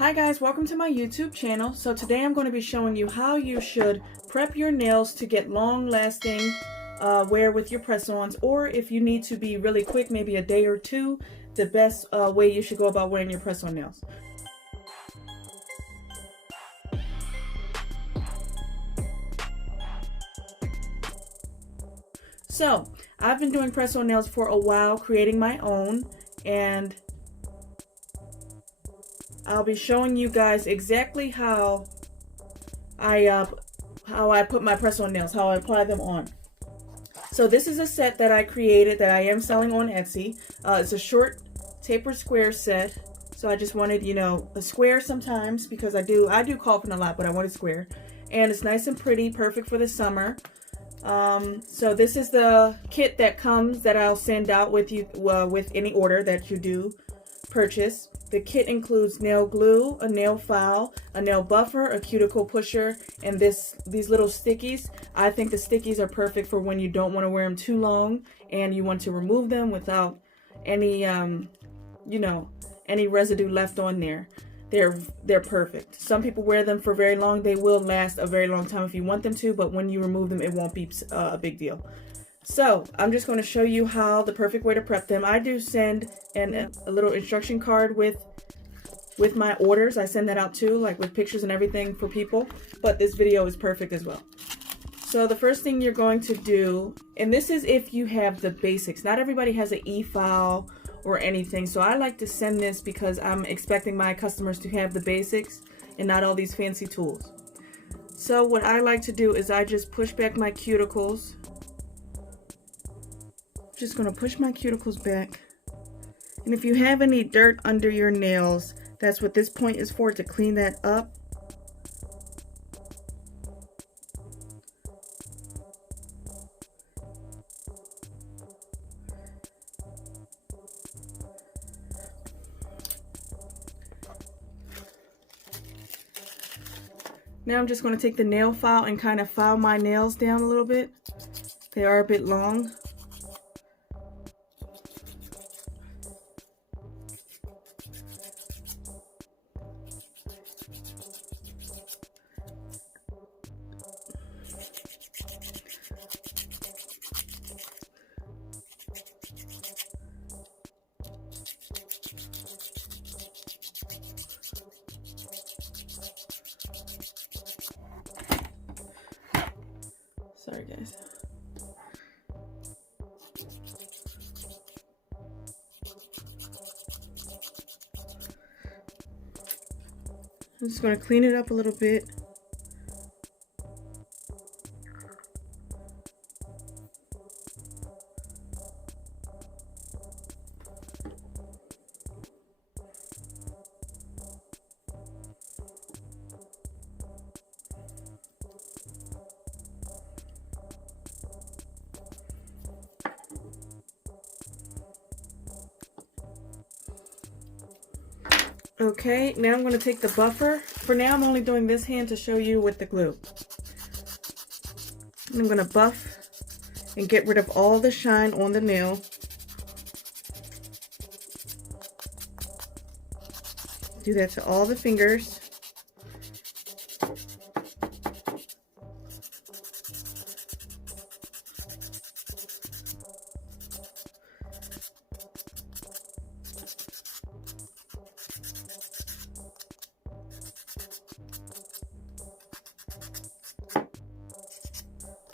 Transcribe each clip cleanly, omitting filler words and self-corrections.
Hi guys, welcome to my YouTube channel. So today I'm going to be showing you how you should prep your nails to get long-lasting wear with your press-ons, or if you need to be really quick, maybe a day or two, the best way you should go about wearing your press-on nails. So I've been doing press-on nails for a while, creating my own, and I'll be showing you guys exactly how I put my press-on nails, how I apply them on. So this is a set that I created that I am selling on Etsy. It's a short tapered square set. So I just wanted, you know, a square sometimes because I do coffin a lot, but I wanted square. And it's nice and pretty, perfect for the summer. So this is the kit that comes that I'll send out with you with any order that you do purchase. The kit includes nail glue, a nail file, a nail buffer, a cuticle pusher, and these little stickies. I think the stickies are perfect for when you don't want to wear them too long and you want to remove them without any any residue left on there. They're perfect. Some people wear them for very long. They will last a very long time if you want them to, but when you remove them, it won't be a big deal. So I'm just going to show you how the perfect way to prep them. I do send a little instruction card with my orders. I send that out too, like with pictures and everything for people, but this video is perfect as well. So the first thing you're going to do, and this is if you have the basics. Not everybody has an e-file or anything, so I like to send this because I'm expecting my customers to have the basics and not all these fancy tools. So what I like to do is I just push back my cuticles. Just going to push my cuticles back, and if you have any dirt under your nails, that's what this point is for, to clean that up. Now I'm just going to take the nail file and kind of file my nails down a little bit. They are a bit long. Sorry guys. I'm just going to clean it up a little bit. Okay, now I'm going to take the buffer. For now, I'm only doing this hand to show you with the glue. And I'm going to buff and get rid of all the shine on the nail. Do that to all the fingers.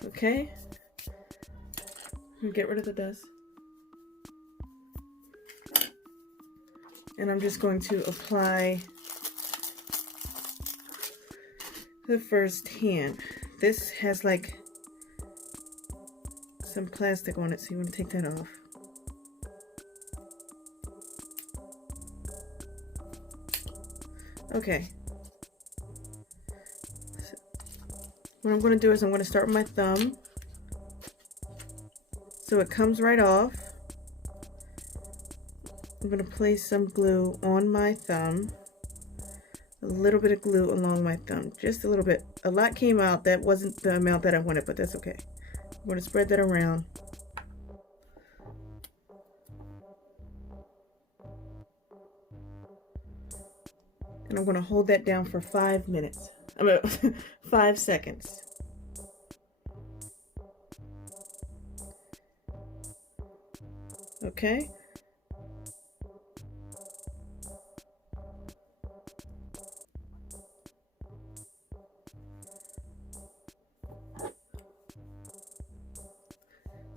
Okay, and get rid of the dust. And I'm just going to apply the first hand. This has like some plastic on it, so you want to take that off. Okay. What I'm going to do is I'm going to start with my thumb, so it comes right off. I'm going to place some glue on my thumb, a little bit of glue along my thumb, just a little bit. A lot came out. That wasn't the amount that I wanted, but that's okay. I'm going to spread that around. And I'm going to hold that down for 5 minutes. I mean, 5 seconds. Okay.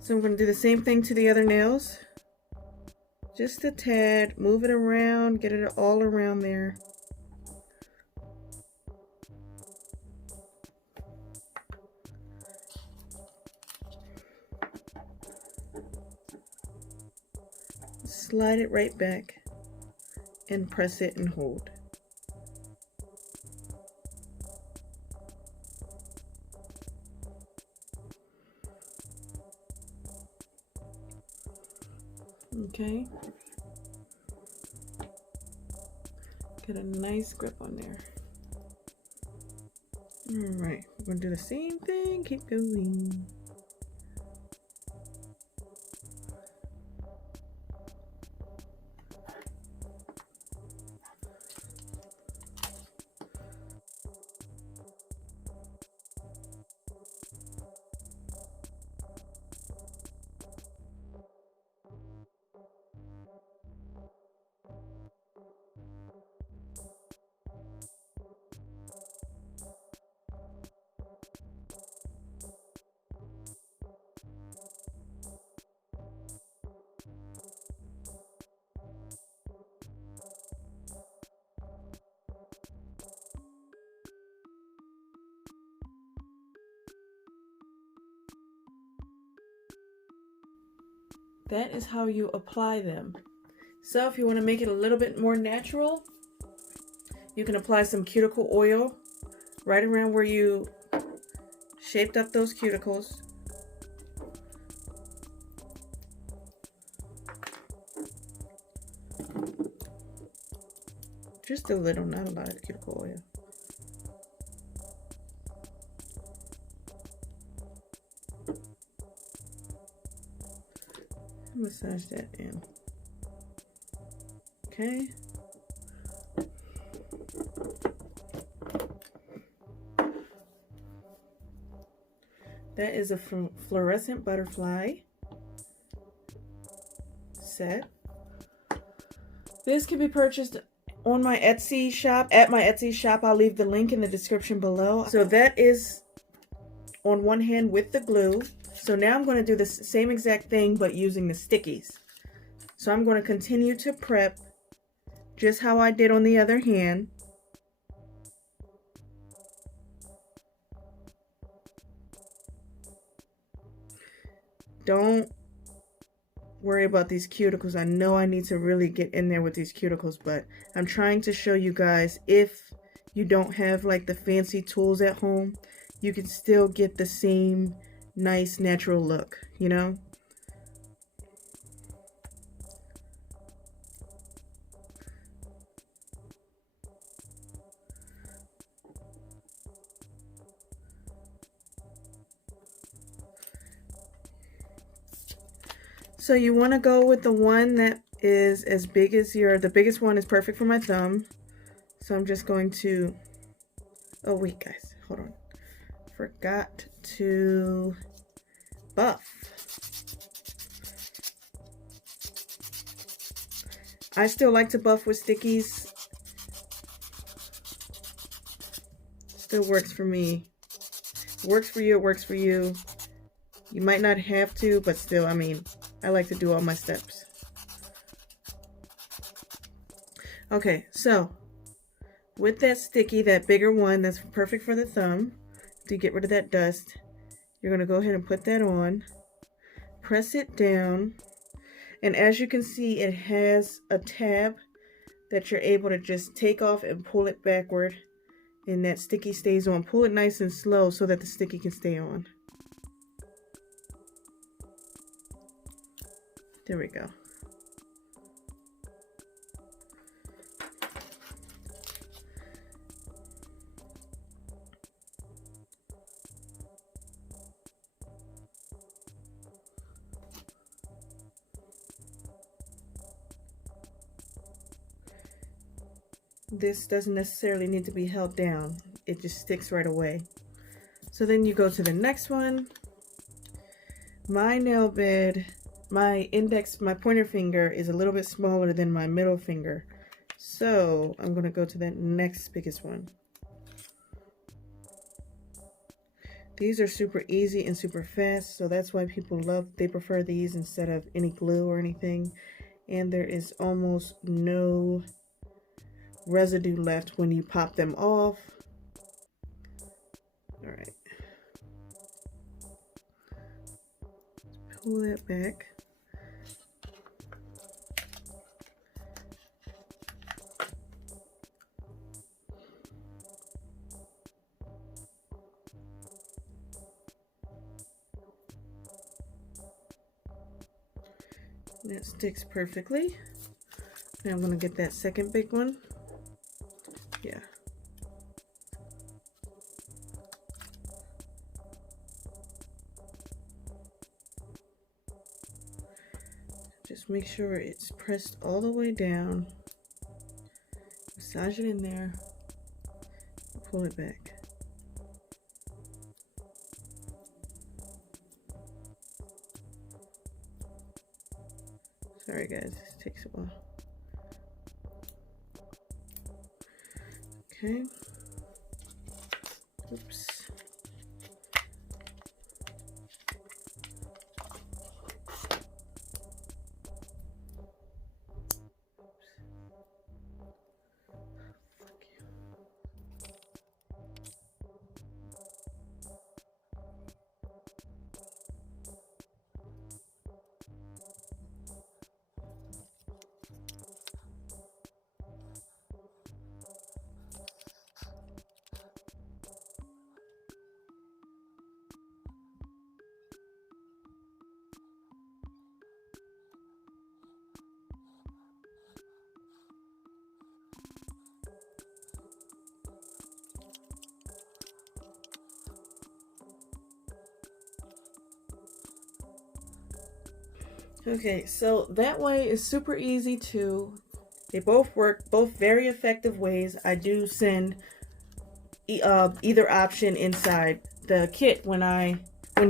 So I'm going to do the same thing to the other nails. Just a tad. Move it around. Get it all around there. Slide it right back and press it and hold. Okay. Get a nice grip on there. Alright, we're going to do the same thing. Keep going. That is how you apply them. So if you want to make it a little bit more natural, you can apply some cuticle oil right around where you shaped up those cuticles. Just a little, not a lot of cuticle oil. Massage that in. Okay. That is a fluorescent butterfly set. This can be purchased on my Etsy shop. At my Etsy shop, I'll leave the link in the description below. So that is on one hand with the glue. So now I'm going to do the same exact thing but using the stickies. So I'm going to continue to prep just how I did on the other hand. Don't worry about these cuticles. I know I need to really get in there with these cuticles, but I'm trying to show you guys if you don't have like the fancy tools at home, you can still get the same nice natural look, you know? So you want to go with the one that is as big as the biggest one is perfect for my thumb. So I'm just going to, oh wait guys, hold on. Forgot to buff. I still like to buff with stickies. Still works for me. Works for you, it works for you. You might not have to, but still, I mean, I like to do all my steps. Okay, so with that sticky, that bigger one, that's perfect for the thumb, to get rid of that dust, you're going to go ahead and put that on. Press it down. And as you can see, it has a tab that you're able to just take off and pull it backward. And that sticky stays on. Pull it nice and slow so that the sticky can stay on. There we go. this doesn't necessarily need to be held down. It just sticks right away. So then you go to the next one. My nail bed, my pointer finger is a little bit smaller than my middle finger. So I'm going to go to that next biggest one. These are super easy and super fast, so that's why they prefer these instead of any glue or anything. And there is almost no residue left when you pop them off. All right. Pull that back. That sticks perfectly. Now I'm going to get that second big one. Yeah. Just make sure it's pressed all the way down. Massage it in there. Pull it back. Sorry guys, this takes a while. Okay. Oops. Okay, so that way is super easy too. They both work, both very effective ways. I do send either option inside the kit when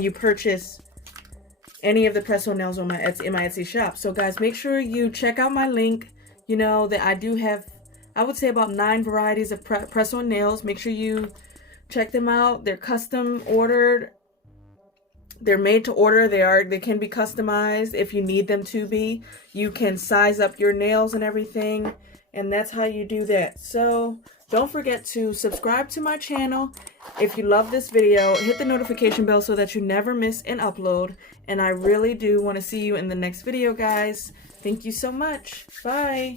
you purchase any of the press-on nails on my Etsy shop. So guys, make sure you check out my link. You know that I do have, I would say, about 9 varieties of press-on nails. Make sure you check them out. They're custom ordered. They're made to order. They can be customized if you need them to be. You can size up your nails and everything, and that's how you do that. So don't forget to subscribe to my channel. If you love this video, hit the notification bell so that you never miss an upload. And I really do want to see you in the next video, guys. Thank you so much. Bye.